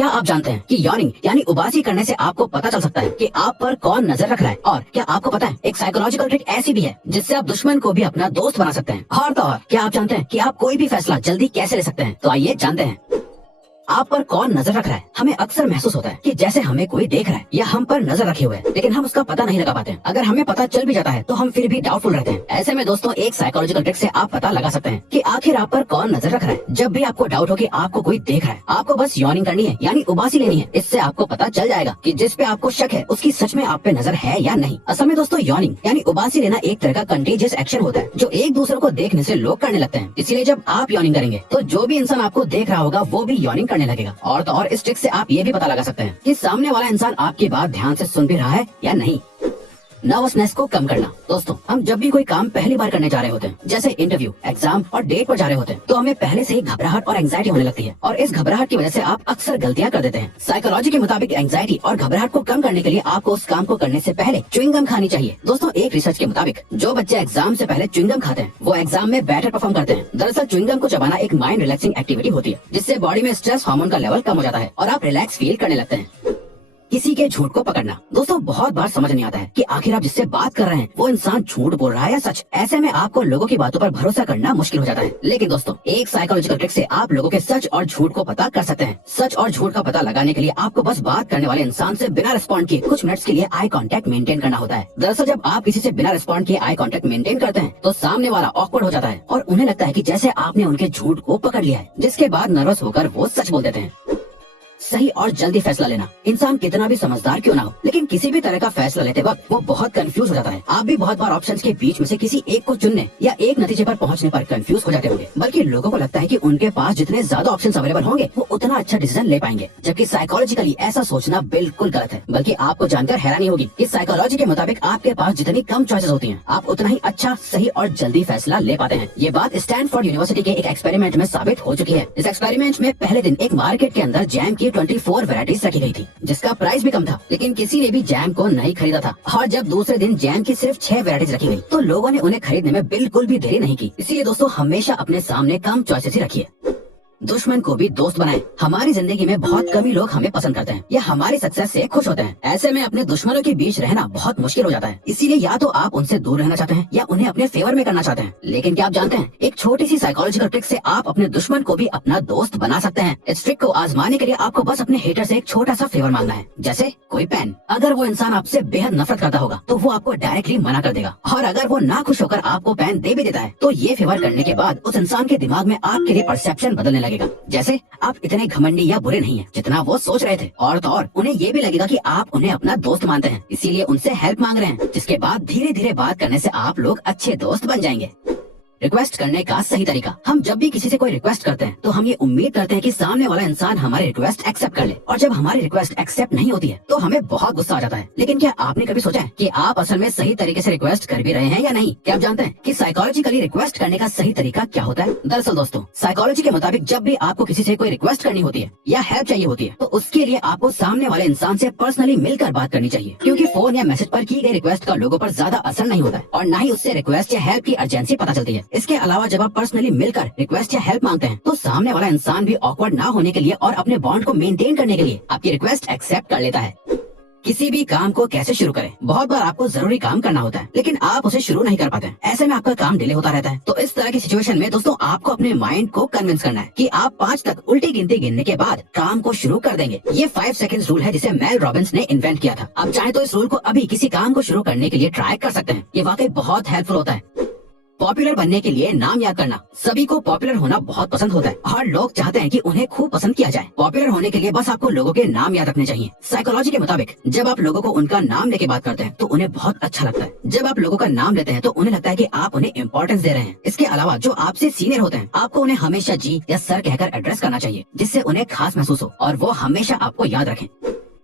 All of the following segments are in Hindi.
क्या आप जानते हैं कि यॉर्निंग यानी उबासी करने से आपको पता चल सकता है कि आप पर कौन नजर रख रहा है? और क्या आपको पता है एक साइकोलॉजिकल ट्रिक ऐसी भी है जिससे आप दुश्मन को भी अपना दोस्त बना सकते हैं? और तो और क्या आप जानते हैं कि आप कोई भी फैसला जल्दी कैसे ले सकते हैं? तो आइए जानते हैं। आप पर कौन नजर रख रहा है? हमें अक्सर महसूस होता है कि जैसे हमें कोई देख रहा है या हम पर नजर रखे हुए है, लेकिन हम उसका पता नहीं लगा पाते हैं। अगर हमें पता चल भी जाता है तो हम फिर भी डाउटफुल रहते हैं। ऐसे में दोस्तों एक साइकोलॉजिकल ट्रिक से आप पता लगा सकते हैं कि आखिर आप पर कौन नजर रख रहा है। जब भी आपको डाउट हो कि आपको कोई देख रहा है, आपको बस यॉर्निंग करनी है यानी उबासी लेनी है। इससे आपको पता चल जाएगा कि जिस पे आपको शक है उसकी सच में आप पे नजर है या नहीं। असल में दोस्तों यॉर्निंग यानी उबासी लेना एक तरह का कंटेजियस एक्शन होता है जो एक दूसरे को देखने से लोग करने लगते हैं। इसीलिए जब आप यॉर्निंग करेंगे तो जो भी इंसान आपको देख रहा होगा वो भी यॉर्निंग करने लगेगा। और इस ट्रिक से आप ये भी पता लगा सकते हैं कि सामने वाला इंसान आपकी बात ध्यान से सुन भी रहा है या नहीं। नर्वसनेस को कम करना। दोस्तों हम जब भी कोई काम पहली बार करने जा रहे होते हैं, जैसे इंटरव्यू, एग्जाम और डेट पर जा रहे होते हैं, तो हमें पहले से ही घबराहट और एंजाइटी होने लगती है और इस घबराहट की वजह से आप अक्सर गलतियां कर देते हैं। साइकोलॉजी के मुताबिक एंजाइटी और घबराहट को कम करने के लिए आपको उस काम को करने से पहले च्युइंग गम खानी चाहिए। दोस्तों एक रिसर्च के मुताबिक जो बच्चे एग्जाम से पहले च्युइंग गम खाते हैं वो एग्जाम में बेटर परफॉर्म करते हैं। दरअसल च्युइंग गम को चबाना एक माइंड रिलैक्सिंग एक्टिविटी होती है जिससे बॉडी में स्ट्रेस हार्मोन का लेवल कम हो जाता है और आप रिलैक्स फील करने लगते हैं। किसी के झूठ को पकड़ना। दोस्तों बहुत बार समझ नहीं आता है कि आखिर आप जिससे बात कर रहे हैं वो इंसान झूठ बोल रहा है या सच। ऐसे में आपको लोगों की बातों पर भरोसा करना मुश्किल हो जाता है। लेकिन दोस्तों एक साइकोलॉजिकल ट्रिक से आप लोगों के सच और झूठ को पता कर सकते हैं। सच और झूठ का पता लगाने के लिए आपको बस बात करने वाले इंसान से बिना रिस्पॉन्ड किए कुछ मिनट्स के लिए आई कांटेक्ट मेंटेन करना होता है। दरअसल जब आप किसी से बिना रिस्पॉन्ड किए आई कांटेक्ट मेंटेन करते हैं तो सामने वाला ऑकवर्ड हो जाता है और उन्हें लगता है कि जैसे आपने उनके झूठ को पकड़ लिया है, जिसके बाद नर्वस होकर वो सच बोल देते हैं। सही और जल्दी फैसला लेना। इंसान कितना भी समझदार क्यों ना हो, लेकिन किसी भी तरह का फैसला लेते वक्त वो बहुत कंफ्यूज हो जाता है। आप भी बहुत बार ऑप्शंस के बीच में से किसी एक को चुनने या एक नतीजे पर पहुंचने पर कंफ्यूज हो जाते होंगे। बल्कि लोगों को लगता है कि उनके पास जितने ज्यादा ऑप्शंस अवेलेबल होंगे वो उतना अच्छा डिसीजन ले पाएंगे, जबकि साइकोलॉजिकली ऐसा सोचना बिल्कुल गलत है। बल्कि आपको जानकर हैरानी होगी कि साइकोलॉजी के मुताबिक आपके पास जितनी कम चॉइसेस होती हैं, आप उतना ही अच्छा, सही और जल्दी फैसला ले पाते हैं। ये बात स्टैनफोर्ड यूनिवर्सिटी के एक एक्सपेरिमेंट में साबित हो चुकी है। इस एक्सपेरिमेंट में पहले दिन एक मार्केट के अंदर जैम की 24 वैरायटीज रखी गई थी, जिसका प्राइस भी कम था, लेकिन किसी ने भी जैम को नहीं खरीदा था। और जब दूसरे दिन जैम की सिर्फ 6 वैरायटीज रखी गई तो लोगों ने उन्हें खरीदने में बिल्कुल भी देरी नहीं की। इसीलिए दोस्तों हमेशा अपने सामने कम चॉइसेस ही रखिए। दुश्मन को भी दोस्त बनाएं। हमारी जिंदगी में बहुत कम ही लोग हमें पसंद करते हैं या हमारी सक्सेस से खुश होते हैं। ऐसे में अपने दुश्मनों के बीच रहना बहुत मुश्किल हो जाता है। इसीलिए या तो आप उनसे दूर रहना चाहते हैं या उन्हें अपने फेवर में करना चाहते हैं। लेकिन क्या आप जानते हैं एक छोटी सी साइकोलॉजिकल ट्रिक से आप अपने दुश्मन को भी अपना दोस्त बना सकते हैं। इस ट्रिक को आजमाने के लिए आपको बस अपने हेटर से एक छोटा सा फेवर मांगना है, जैसे कोई पेन। अगर वो इंसान आपसे बेहद नफरत करता होगा तो वो आपको डायरेक्टली मना कर देगा, और अगर वो ना खुश होकर आपको पेन दे भी देता है तो ये फेवर करने के बाद उस इंसान के दिमाग में आपके लिए परसेप्शन बदलने लगेगा, जैसे आप इतने घमंडी या बुरे नहीं हैं जितना वो सोच रहे थे। और तो और उन्हें ये भी लगेगा कि आप उन्हें अपना दोस्त मानते हैं, इसीलिए उनसे हेल्प मांग रहे हैं, जिसके बाद धीरे धीरे बात करने से आप लोग अच्छे दोस्त बन जाएंगे। रिक्वेस्ट करने का सही तरीका। हम जब भी किसी से कोई रिक्वेस्ट करते हैं तो हम ये उम्मीद करते हैं कि सामने वाला इंसान हमारी रिक्वेस्ट एक्सेप्ट कर ले, और जब हमारी रिक्वेस्ट एक्सेप्ट नहीं होती है तो हमें बहुत गुस्सा आ जाता है। लेकिन क्या आपने कभी सोचा है कि आप असल में सही तरीके से रिक्वेस्ट कर भी रहे हैं या नहीं? क्या आप जानते हैं कि साइकोलॉजिकली रिक्वेस्ट करने का सही तरीका क्या होता है? दरअसल दोस्तों साइकोलॉजी के मुताबिक जब भी आपको किसी से कोई रिक्वेस्ट करनी होती है या हेल्प चाहिए होती है तो उसके लिए आपको सामने वाले इंसान से पर्सनली मिलकर बात करनी चाहिए, क्योंकि फोन या मैसेज पर की गई रिक्वेस्ट का लोगों पर ज्यादा असर नहीं होता है और न ही उससे रिक्वेस्ट या हेल्प की अर्जेंसी पता चलती है। इसके अलावा जब पर्सनली मिलकर रिक्वेस्ट या हेल्प मांगते हैं तो सामने वाला इंसान भी ऑकवर्ड ना होने के लिए और अपने बॉन्ड को मेंटेन करने के लिए आपकी रिक्वेस्ट एक्सेप्ट कर लेता है। किसी भी काम को कैसे शुरू करें? बहुत बार आपको जरूरी काम करना होता है लेकिन आप उसे शुरू नहीं कर पाते हैं। ऐसे में आपका काम डिले होता रहता है। तो इस तरह की सिचुएशन में दोस्तों आपको अपने माइंड को कन्विंस करना है कि आप 5 तक उल्टी गिनती गिनने के बाद काम को शुरू कर देंगे। ये 5 सेकंड्स रूल है जिसे मेल रॉबिन्स ने इन्वेंट किया था। आप चाहे तो इस रूल को अभी किसी काम को शुरू करने के लिए ट्राई कर सकते हैं। ये वाकई बहुत हेल्पफुल होता है। पॉपुलर बनने के लिए नाम याद करना। सभी को पॉपुलर होना बहुत पसंद होता है और लोग चाहते हैं कि उन्हें खूब पसंद किया जाए। पॉपुलर होने के लिए बस आपको लोगों के नाम याद रखने चाहिए। साइकोलॉजी के मुताबिक जब आप लोगों को उनका नाम लेके बात करते हैं तो उन्हें बहुत अच्छा लगता है। जब आप लोगों का नाम लेते हैं तो उन्हें लगता है कि आप उन्हें इंपॉर्टेंस दे रहे हैं। इसके अलावा जो आपसे सीनियर होते हैं आपको उन्हें हमेशा जी या सर कहकर एड्रेस करना चाहिए, जिससे उन्हें खास महसूस हो और वो हमेशा आपको याद रखें।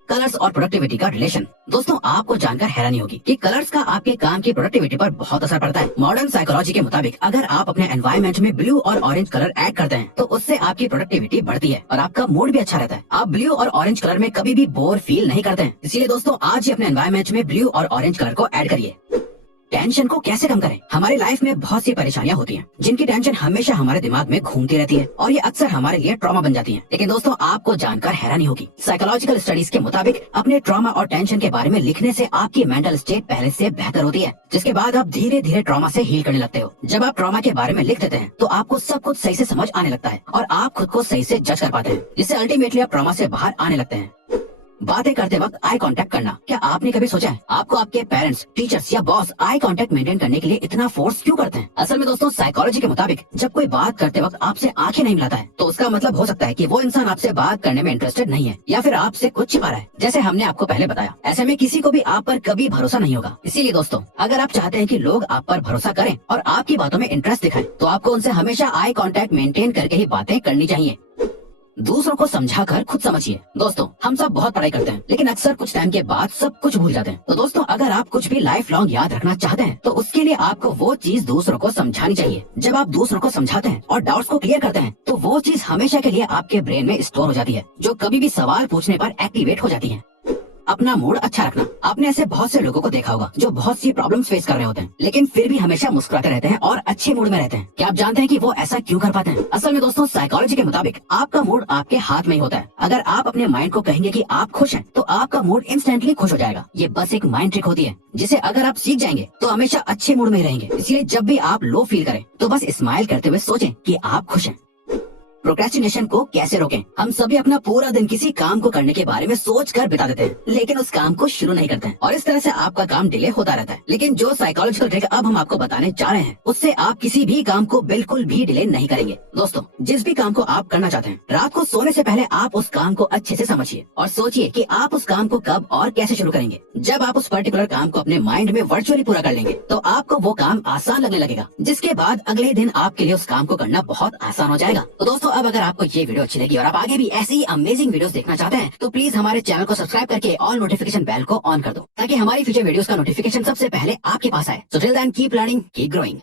कलर्स और प्रोडक्टिविटी का रिलेशन। दोस्तों आपको जानकर हैरानी होगी कि कलर्स का आपके काम की प्रोडक्टिविटी पर बहुत असर पड़ता है। मॉडर्न साइकोलॉजी के मुताबिक अगर आप अपने एनवायरनमेंट में ब्लू और ऑरेंज कलर ऐड करते हैं तो उससे आपकी प्रोडक्टिविटी बढ़ती है और आपका मूड भी अच्छा रहता है। आप ब्लू और ऑरेंज कलर में कभी भी बोर फील नहीं करते हैं। इसीलिए दोस्तों आज ही अपने एनवायरनमेंट में ब्लू और ऑरेंज कलर को ऐड करिए। टेंशन को कैसे कम करें। हमारी लाइफ में बहुत सी परेशानियां होती हैं जिनकी टेंशन हमेशा हमारे दिमाग में घूमती रहती है और ये अक्सर हमारे लिए ट्रॉमा बन जाती हैं। लेकिन दोस्तों आपको जानकर हैरानी होगी, साइकोलॉजिकल स्टडीज के मुताबिक अपने ट्रॉमा और टेंशन के बारे में लिखने से आपकी मेंटल स्टेट पहले से बेहतर होती है, जिसके बाद आप धीरे धीरे ट्रॉमा से हील करने लगते हो। जब आप ट्रॉमा के बारे में लिख देते हैं तो आपको सब कुछ सही से समझ आने लगता है और आप खुद को सही से जज कर पाते हैं, जिससे अल्टीमेटली आप ट्रॉमा से बाहर आने लगते हैं। बातें करते वक्त आई कांटेक्ट करना। क्या आपने कभी सोचा है आपको आपके पेरेंट्स, टीचर्स या बॉस आई कांटेक्ट मेंटेन करने के लिए इतना फोर्स क्यों करते हैं? असल में दोस्तों साइकोलॉजी के मुताबिक जब कोई बात करते वक्त आपसे आंखें नहीं मिलाता है तो उसका मतलब हो सकता है कि वो इंसान आपसे बात करने में इंटरेस्टेड नहीं है या फिर आपसे कुछ छिपा रहा है, जैसे हमने आपको पहले बताया। ऐसे में किसी को भी आप पर कभी भरोसा नहीं होगा। इसीलिए दोस्तों अगर आप चाहते हैं कि लोग आप पर भरोसा करें और आपकी बातों में इंटरेस्ट दिखाएं तो आपको उनसे हमेशा आई कांटेक्ट मेंटेन करके ही बातें करनी चाहिए। दूसरों को समझाकर खुद समझिए। दोस्तों हम सब बहुत पढ़ाई करते हैं लेकिन अक्सर कुछ टाइम के बाद सब कुछ भूल जाते हैं। तो दोस्तों अगर आप कुछ भी लाइफ लॉन्ग याद रखना चाहते हैं तो उसके लिए आपको वो चीज दूसरों को समझानी चाहिए। जब आप दूसरों को समझाते हैं और डाउट्स को क्लियर करते हैं तो वो चीज हमेशा के लिए आपके ब्रेन में स्टोर हो जाती है, जो कभी भी सवाल पूछने पर एक्टिवेट हो जाती है। अपना मूड अच्छा रखना। आपने ऐसे बहुत से लोगों को देखा होगा जो बहुत सी प्रॉब्लम्स फेस कर रहे होते हैं लेकिन फिर भी हमेशा मुस्कुराते रहते हैं और अच्छे मूड में रहते हैं। क्या आप जानते हैं कि वो ऐसा क्यों कर पाते हैं? असल में दोस्तों साइकोलॉजी के मुताबिक आपका मूड आपके हाथ में ही होता है। अगर आप अपने माइंड को कहेंगे कि आप खुश हैं तो आपका मूड इंस्टेंटली खुश हो जाएगा। ये बस एक माइंड ट्रिक होती है जिसे अगर आप सीख जाएंगे तो हमेशा अच्छे मूड में ही रहेंगे। इसलिए जब भी आप लो फील करें तो बस स्माइल करते हुए सोचें कि आप खुश हैं। प्रोक्रेस्टिनेशन को कैसे रोकें? हम सभी अपना पूरा दिन किसी काम को करने के बारे में सोच कर बिता देते हैं लेकिन उस काम को शुरू नहीं करते हैं और इस तरह से आपका काम डिले होता रहता है। लेकिन जो साइकोलॉजिकल ट्रिक अब हम आपको बताने जा रहे हैं उससे आप किसी भी काम को बिल्कुल भी डिले नहीं करेंगे। दोस्तों जिस भी काम को आप करना चाहते हैं रात को सोने से पहले आप उस काम को अच्छे से समझिए और सोचिए कि आप उस काम को कब और कैसे शुरू करेंगे। जब आप उस पर्टिकुलर काम को अपने माइंड में वर्चुअली पूरा कर लेंगे तो आपको वो काम आसान लगने लगेगा, जिसके बाद अगले दिन आपके लिए उस काम को करना बहुत आसान हो जाएगा। तो दोस्तों अब अगर आपको ये वीडियो अच्छी लगी और आप आगे भी ऐसी ही अमेजिंग वीडियोस देखना चाहते हैं तो प्लीज हमारे चैनल को सब्सक्राइब करके ऑल नोटिफिकेशन बेल को ऑन कर दो ताकि हमारी फ्यूचर वीडियोस का नोटिफिकेशन सबसे पहले आपके पास आए। So till then keep learning, keep growing.